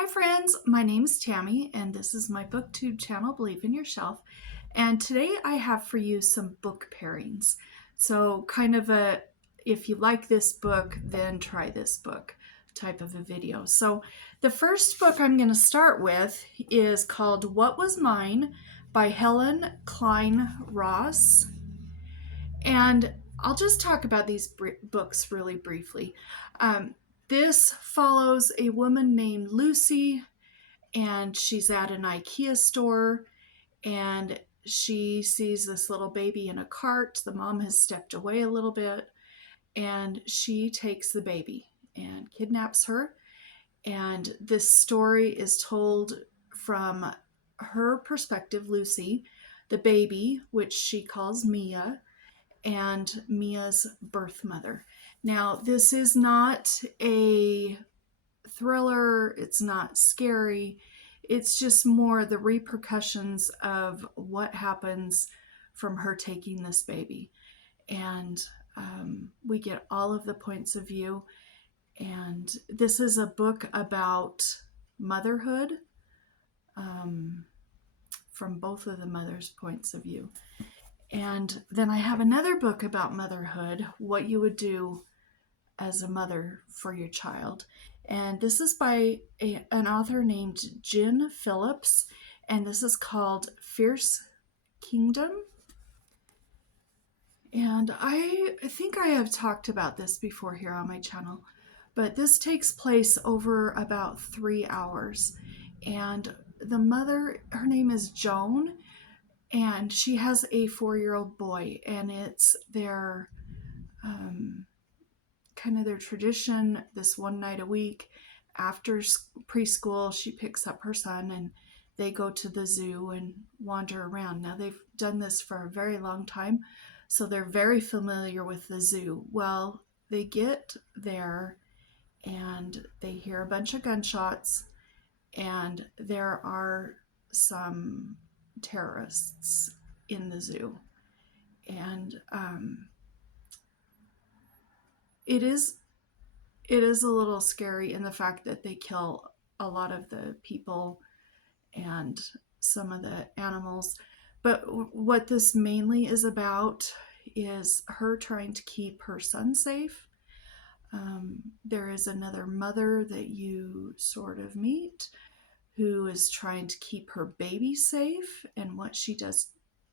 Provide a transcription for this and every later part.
Hi friends, my name is Tammy and this is my booktube channel, Believe in Yourself. And today I have for you some book pairings. So kind of a, if you like this book, then try this book type of a video. So the first book I'm going to start with is called What Was Mine by Helen Klein Ross. And I'll just talk about these books really briefly. This follows a woman named Lucy, and she's at an IKEA store, and she sees this little baby in a cart. The mom has stepped away a little bit, and she takes the baby and kidnaps her. And this story is told from her perspective, Lucy, the baby, which she calls Mia, and Mia's birth mother. Now, this is not a thriller, it's not scary. It's just more the repercussions of what happens from her taking this baby. And we get all of the points of view. And this is a book about motherhood from both of the mothers' points of view. And then I have another book about motherhood, what you would do as a mother for your child. And this is by an author named Jen Phillips, and this is called Fierce Kingdom. And I think I have talked about this before here on my channel, but this takes place over about 3 hours. And the mother, her name is Joan, and she has a 4-year-old boy, and it's their kind of their tradition. This one night a week after preschool, she picks up her son and they go to the zoo and wander around. Now, they've done this for a very long time, so they're very familiar with the zoo. Well, they get there and they hear a bunch of gunshots, and there are some terrorists in the zoo. And it is a little scary in the fact that they kill a lot of the people and some of the animals. But what this mainly is about is her trying to keep her son safe. There is another mother that you sort of meet who is trying to keep her baby safe and what she does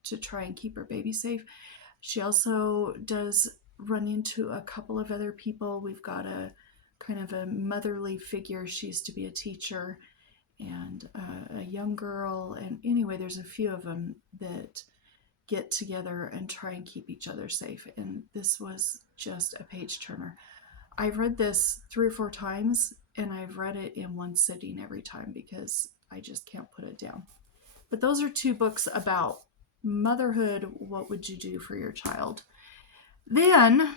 to try and keep her baby safe. She also does run into a couple of other people. We've got a kind of a motherly figure. She used to be a teacher, and a young girl. And anyway, there's a few of them that get together and try and keep each other safe. And this was just a page turner. I've read this 3 or 4 times, and I've read it in one sitting every time because I just can't put it down. But those are 2 books about motherhood. What would you do for your child? Then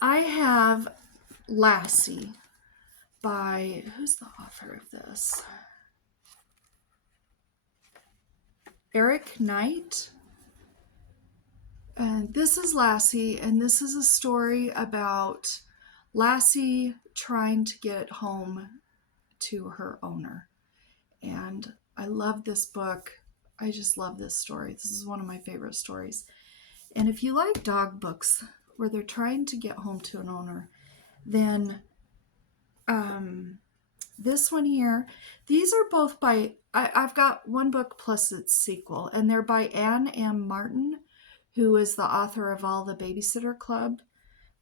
I have Lassie by, who's the author of this? Eric Knight. And this is Lassie, and this is a story about Lassie trying to get home to her owner. And I love this book. I just love this story. This is one of my favorite stories. And if you like dog books where they're trying to get home to an owner, then this one here, these are both by, I've got one book plus its sequel, and they're by Anne M. Martin, who is the author of all the Babysitter Club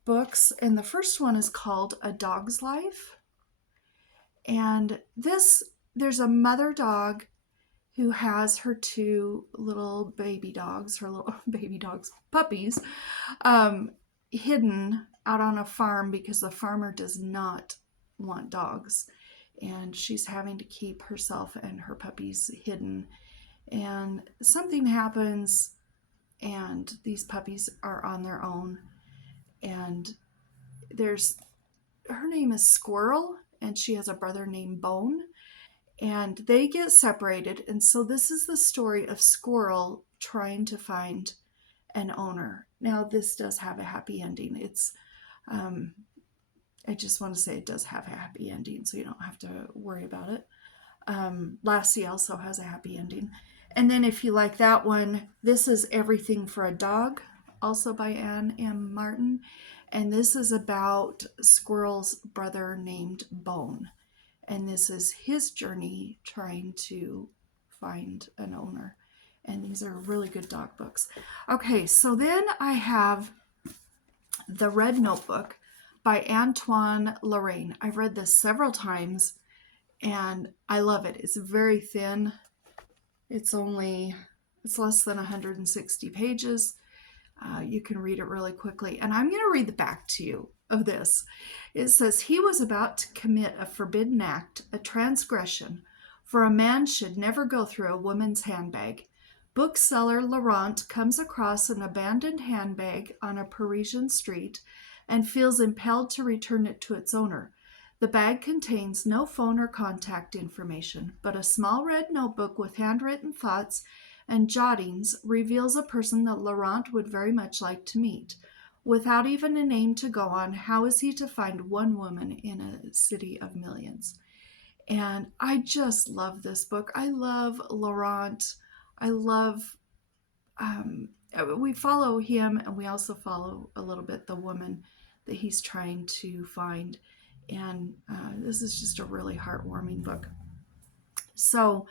books. And the first one is called A Dog's Life. And there's a mother dog who has her 2 little baby dogs, her little baby dogs, puppies, hidden out on a farm because the farmer does not want dogs. And she's having to keep herself and her puppies hidden. And something happens, and these puppies are on their own. And her name is Squirrel, and she has a brother named Bone. And they get separated. And so this is the story of Squirrel trying to find an owner. Now, this does have a happy ending. I just want to say it does have a happy ending, so you don't have to worry about it. Lassie also has a happy ending. And then if you like that one, this is Everything for a Dog, also by Anne M. Martin. And this is about Squirrel's brother named Bone. And this is his journey trying to find an owner. And these are really good dog books. Okay, so then I have The Red Notebook by Antoine Laurain. I've read this several times and I love it. It's very thin. It's less than 160 pages. You can read it really quickly. And I'm going to read the back to you of this. It says, he was about to commit a forbidden act, a transgression, for a man should never go through a woman's handbag. Bookseller Laurent comes across an abandoned handbag on a Parisian street and feels impelled to return it to its owner. The bag contains no phone or contact information, but a small red notebook with handwritten thoughts and jottings reveals a person that Laurent would very much like to meet. Without even a name to go on, how is he to find one woman in a city of millions? And I just love this book. I love Laurent. I love, we follow him, and we also follow a little bit the woman that he's trying to find. And this is just a really heartwarming book. So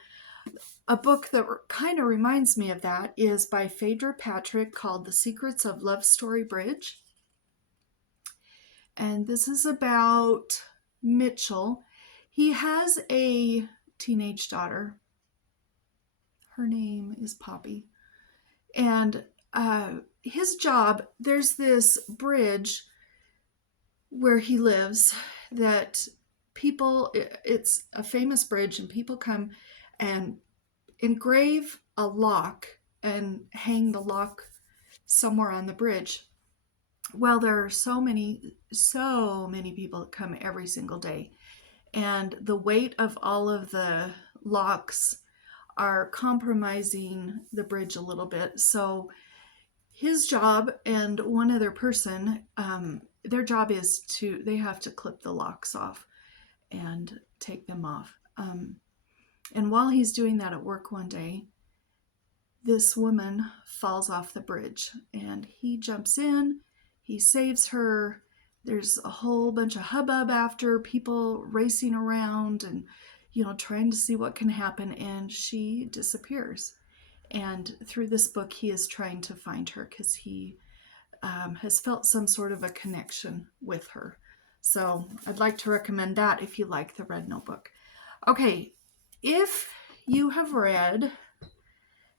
a book that kind of reminds me of that is by Phaedra Patrick called The Secrets of Love Story Bridge. And this is about Mitchell. He has a teenage daughter. Her name is Poppy. And his job, there's this bridge where he lives that people, it's a famous bridge, and people come and engrave a lock and hang the lock somewhere on the bridge. Well, there are so many people that come every single day, and the weight of all of the locks are compromising the bridge a little bit. So his job and one other person, their job is they have to clip the locks off and take them off. And while he's doing that at work one day, this woman falls off the bridge, and he jumps in, he saves her. There's a whole bunch of hubbub after, people racing around and, trying to see what can happen, and she disappears. And through this book, he is trying to find her because he has felt some sort of a connection with her. So I'd like to recommend that if you like The Red Notebook. Okay, if you have read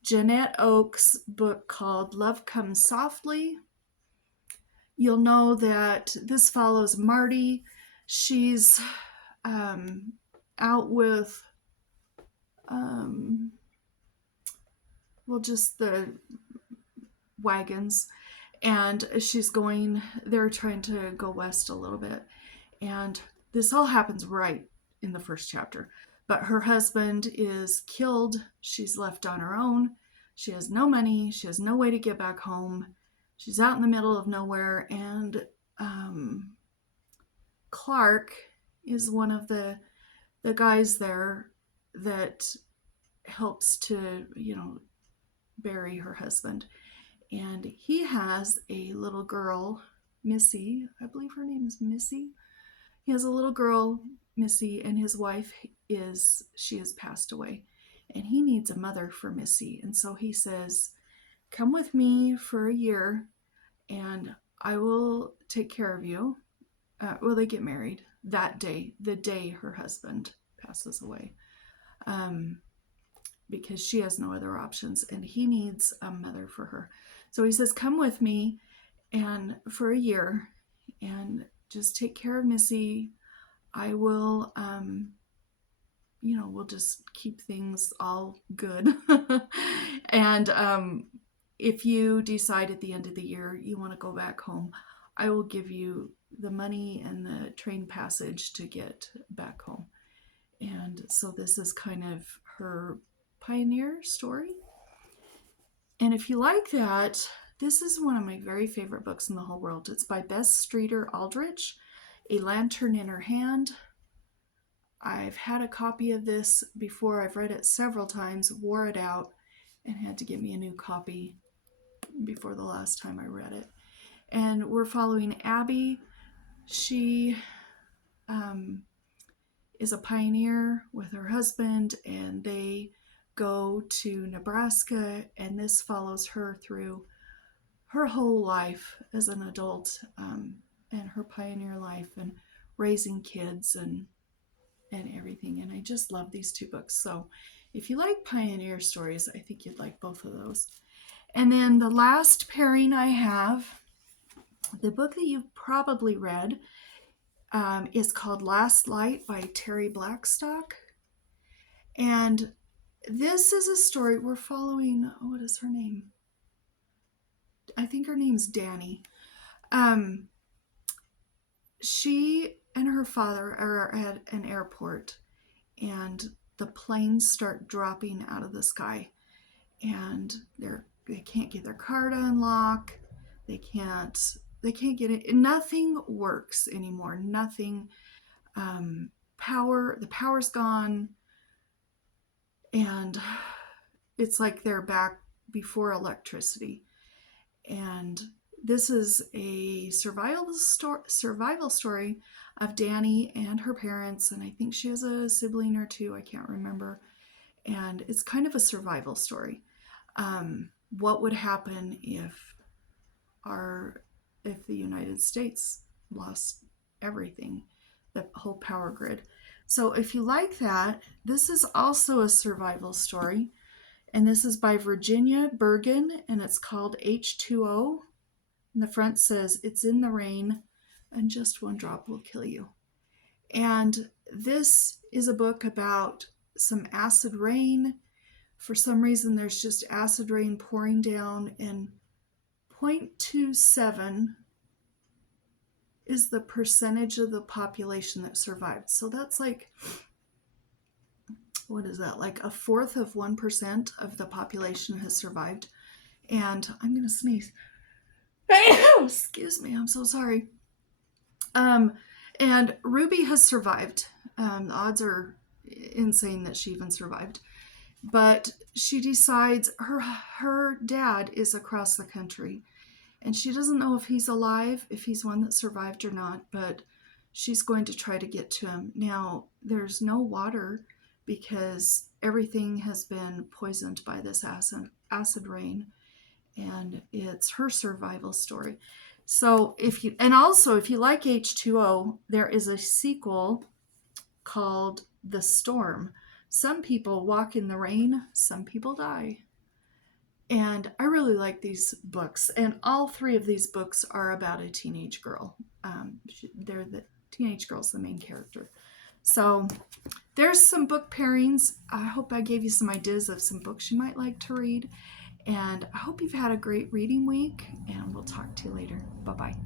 Janette Oak's book called Love Comes Softly, you'll know that this follows Marty. She's out with, just the wagons, and they're trying to go west a little bit. And this all happens right in the first chapter. But her husband is killed. She's left on her own. She has no money. She has no way to get back home. She's out in the middle of nowhere. And Clark is one of the guys there that helps to, bury her husband. And he has a little girl, Missy. I believe her name is Missy. He has a little girl, Missy, and his wife she has passed away. And he needs a mother for Missy. And so he says, come with me for a year and I will take care of you. They get married that day, the day her husband passes away. Because she has no other options and he needs a mother for her. So he says, come with me and for a year and just take care of Missy. I will, we'll just keep things all good. And if you decide at the end of the year you want to go back home, I will give you the money and the train passage to get back home. And so this is kind of her pioneer story. And if you like that, this is one of my very favorite books in the whole world. It's by Bess Aldrich. a lantern in her hand. I've had a copy of this before. I've read it several times, wore it out, and had to get me a new copy before the last time I read it. And we're following Abby. She is a pioneer with her husband, and they go to Nebraska, and this follows her through her whole life as an adult, and her pioneer life and raising kids and everything. And I just love these two books. So if you like pioneer stories, I think you'd like both of those. And then the last pairing I have, the book that you've probably read, is called Last Light by Terri Blackstock. And this is a story we're following. What is her name? I think her name's Danny. She and her father are at an airport, and the planes start dropping out of the sky, and they can't get their car to unlock. They can't get it. Nothing works anymore. Nothing. The power's gone, and it's like they're back before electricity. And this is a survival story of Danny and her parents, and I think she has a sibling or two, I can't remember. And it's kind of a survival story. What would happen if the United States lost everything, the whole power grid? So if you like that, this is also a survival story. And this is by Virginia Bergin, and it's called H2O. And the front says, "It's in the rain, and just one drop will kill you." And this is a book about some acid rain. For some reason, there's just acid rain pouring down, and 0.27 is the percentage of the population that survived. So that's like, what is that? Like 1/4 of 1% of the population has survived. And I'm going to sneeze. Excuse me, I'm so sorry. And Ruby has survived. The odds are insane that she even survived. But she decides her dad is across the country, and she doesn't know if he's alive, if he's one that survived or not, but she's going to try to get to him. Now, there's no water because everything has been poisoned by this acid rain, and it's her survival story. So if you like H2O, there is a sequel called The Storm. Some people walk in the rain, some people die. And I really like these books, and all three of these books are about a teenage girl. The teenage girl's the main character. So there's some book pairings. I hope I gave you some ideas of some books you might like to read. And I hope you've had a great reading week, and we'll talk to you later. Bye-bye.